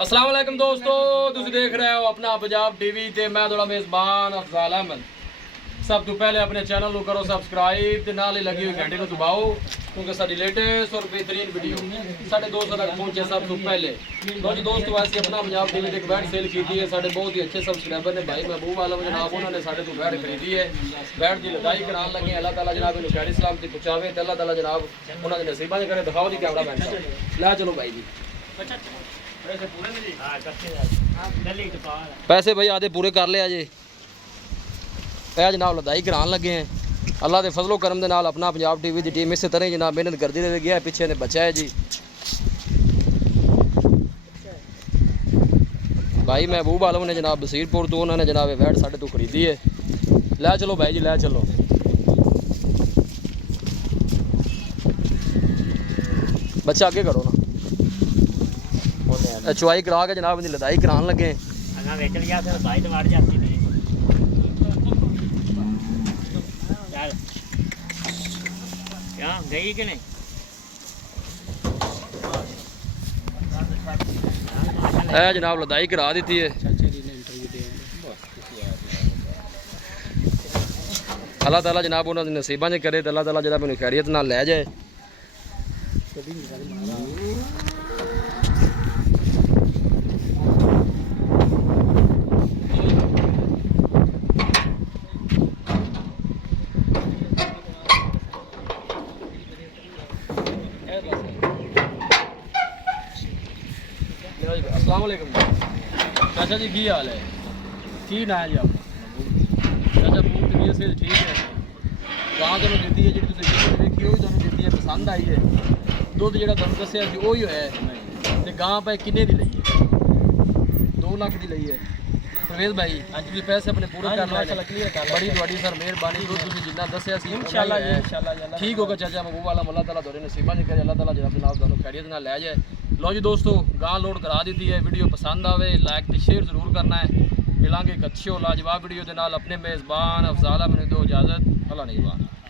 अस्सलाम वालेकुम दोस्तों, तुसीं देख रहे हो अपना पंजाब टीवी ते मैं थोड़ा मेज़बान अफजाल अहमद। सब तो पहले अपने चैनल को करो सब्सक्राइब ते नाल ही लगी हुई घंटे को दबाओ क्योंकि साडी लेटेस्ट और बेहतरीन वीडियो 250 तक पहुंचे सब तो पहले। लो जी दोस्तों, वैसे अपना पंजाब टीवी एक बैट सेल की है। साढ़े बहुत ही अच्छे सब्सक्राइबर ने भाई महबूब आलम जनाब, उन्होंने साढ़े तो बैट खरीदी है। बैट की लदाई कराने लगे। अल्लाह ताला जनाब इन्हें खैर सलामती पहुँचावे तो अल्लाह ताला जनाब उन्होंने नसीबा करे। दिखाओ जी कैमरा मैन साहब, ला चलो भाई जी। पैसे भाई आधे पूरे कर ले अजे जनाब लदाई करान लगे हैं। अल्लाह के फजलो करम के नाल अपना पंजाब टीवी की टीम इस तरह ही जनाब मेहनत करती रह गया। पिछे ने बचा है जी भाई महबूब आलम ने जनाब बसीरपुर तो उन्होंने जनाब वैट साढ़े तो खरीदी है। लै चलो भाई जी, लै चलो। बच्चा आगे करो ना, चुवाई करा के जनाब इनकी लदाई करान लगे। गई कि नहीं? जनाब लदाई करा दी है। अल्लाह ताला जनाब उन्होंने नसीबा च करे तो अल्लाह ताला जनाब उन्हें खैरियत नाल लै जाए। अस्सलाम वालेकुम चाचा जी, की हाल है? की ना है जी आप? चाचा मूव तबीयत से ठीक है। गां तुम दी है जी, देखी वो दी है, पसंद आई है। दुध जो तुम दसिया सी उ है तो गां भाई किन्ने की लई है? 2 लाख की लई है। परवेज भाई अज तुम पैसे अपने पूरे कर लो। बड़ी थोड़ी सर मेहरबानी, दुध जिन्ना दसिया सी इंशाल्लाह ठीक होगा। चाचा महबूब वाला अल्लाह ताला थोड़े नसीबा च करे। अल्लाह ताला जनाब तुहानू खैरियत नाल लै जाए। लो जी दोस्तों, गां लोड करा दी है। वीडियो पसंद आवे लाइक तो शेयर जरूर करना है। मिलांगे एक अच्छी और लाजवाब वीडियो के नाल। अपने मेज़बान अफजाल अहमद दो इजाज़त। अल्लाह निगहबान।